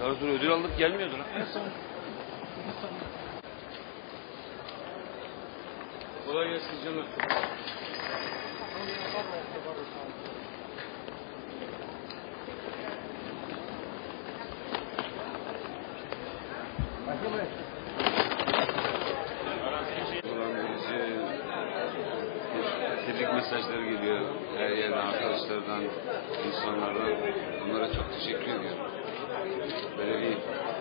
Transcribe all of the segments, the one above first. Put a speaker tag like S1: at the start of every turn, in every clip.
S1: Daha sonra ödül aldık gelmiyordu lan. Kolay gelsin canım. Dolandırıcı tebrik mesajları geliyor her yerden, arkadaşlardan, insanlardan. Onlara çok teşekkür ediyorum. Böyle bir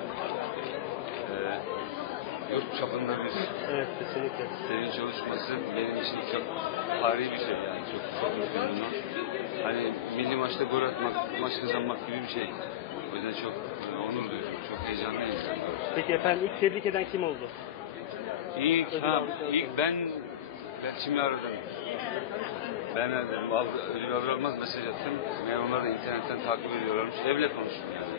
S1: yurt çapında bir
S2: kesinlikle.
S1: sevinç oluşması benim için çok tarihi bir şey yani. Çok mutluyum bundan. Hani milli maçta gol atmak, maç kazanmak gibi bir şey. O yüzden çok onur duyuyorum. Çok heyecanlıyım.
S2: Peki efendim ilk tebrik eden kim oldu?
S1: İlk ben Belçim'i aradım. Ben ödül alır almaz mesaj attım. Meğer onlar da internetten takip ediyorlarmış. Evle konuştum yani.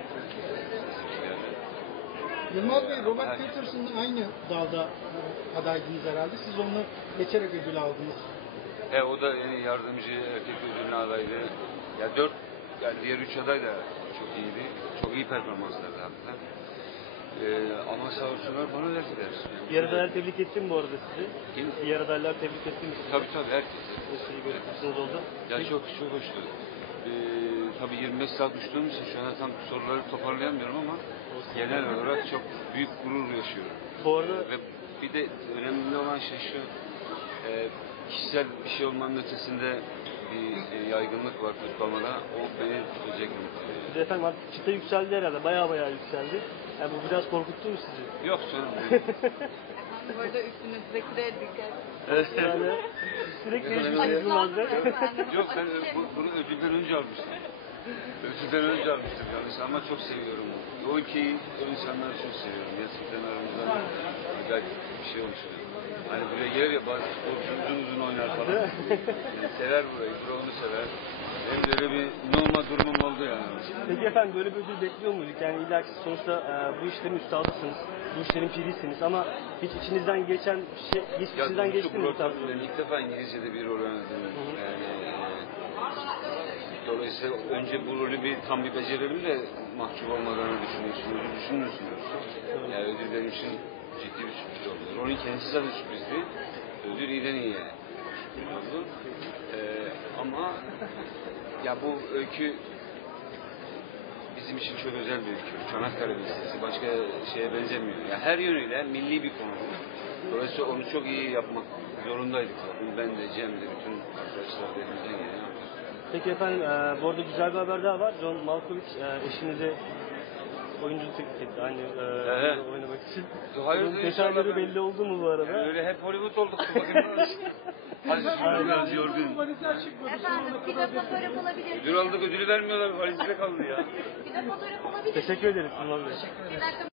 S3: Yılmaz Bey, Robert Pattinson'la aynı dalda adaydınız herhalde. Siz onu geçerek ödül aldınız.
S1: O da yani yardımcı erkek ödülüne adaydı. Yani diğer 3 aday da çok iyiydi. Çok iyi performanslardı hakikaten. Ama sağ olsunlar bana verdiler.
S2: Diğer adaylar tebrik etti mi bu arada sizi?
S1: Kim?
S2: Diğer adaylar tebrik etti mi sizi?
S1: Tabii herkes.
S2: Görüşmüşsünüz oldu.
S1: Ya çok hoştu. Tabii 25 saat uçtuğum için şu anda tam soruları toparlayamıyorum ama genel olarak çok büyük gurur yaşıyorum.
S2: Bu arada
S1: Ve bir de önemli olan şey şu, kişisel bir şey olmanın ötesinde bir yaygınlık var kutlamada. O beni özellikle mutlu ediyor.
S2: bir de efendim artık çıta yükseldi herhalde. Baya yükseldi. Yani bu biraz korkuttu mu sizi?
S1: Yok canım.
S4: Burada üstünüzdeki de dikkat.
S2: Yani sürekli değişmişsiniz Yılmaz Bey.
S1: Yok ben bunu ödülden önce almıştım. Yalnız ama çok seviyorum. O ülkeyi, o insanları çok seviyorum. Gerçekten aramızda acayip bir şey oluşuyor. Hani buraya gelir ya bazı sporcu uzun oynar falan. Yani sever burayı, onu sever. Benim böyle bir normal durumum oldu yani.
S2: Peki efendim böyle bir ödül bekliyor muyduk? Yani illa ki sonuçta bu işlerin üstadısınız, bu işlerin pirisiniz ama hiç içinizden geçen şey, içinizden geçti mi bu tarz?
S1: İlk defa İngilizce'de bir rol oynadım. Yani, dolayısıyla önce bu rolü tam bir becerelim de mahcup olmadan düşünürsün. Yani ödül benim için ciddi bir sürpriz oldu. Rolün kendisi zaten sürprizdi. Ödül iyiden iyiye sürpriz oldu. Ama ya bu öykü bizim için çok özel bir öykü. Çanakkale Belediyesi başka şeye benzemiyor. Yani her yönüyle milli bir konu. Dolayısıyla onu çok iyi yapmak zorundaydık. Ben de Cem de bütün arkadaşlar da elimizden geleni yaptık.
S2: Peki efendim bu arada güzel bir haber daha var. John Malkovich eşinize oyunculuk teklif etti. Aynı oynamak için.
S1: Hayır,
S2: detayları belli oldu mu bu arada?
S1: Yani öyle hep Hollywood olduk. Hadi şimdi biraz yorgun.
S4: Efendim bir de fotoğraf olabilir.
S1: Ödül aldık ödülü vermiyorlar. Valizde kaldı ya.
S4: Bir de fotoğraf olabilir.
S2: Teşekkür ederiz Yılmaz Bey.
S4: Bir dakika.